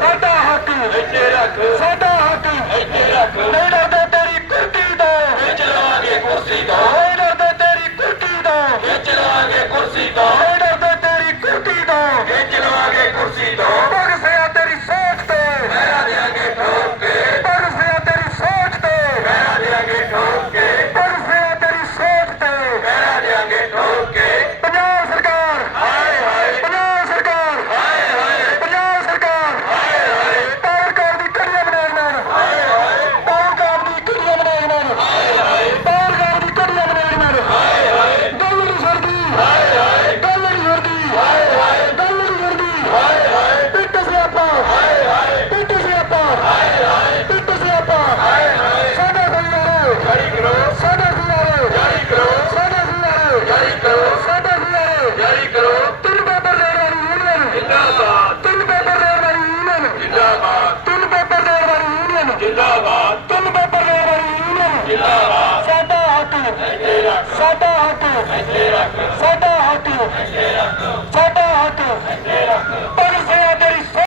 ਸਾਡਾ ਹੱਕ ਇੱਥੇ ਰੱਖ। ਸਾਡਾ ਹੱਕ। ਇੱਥੇ ਰੱਖ। ਨਹੀਂ ਡਰਦੇ ਤੇਰੀ ਕੁਰਤੀ ਤੋਂ ਵਿੱਚ ਲਵਾਂਗੇ ਕੁਰਸੀ ਤੋਂ ਨਹੀਂ ਡਰਦੇ ਤੇਰੀ ਕੁਰਤੀ ਤੋਂ ਵਿੱਚ ਲਵਾਂਗੇ ਕੁਰਸੀ ਤੋਂ Shut up!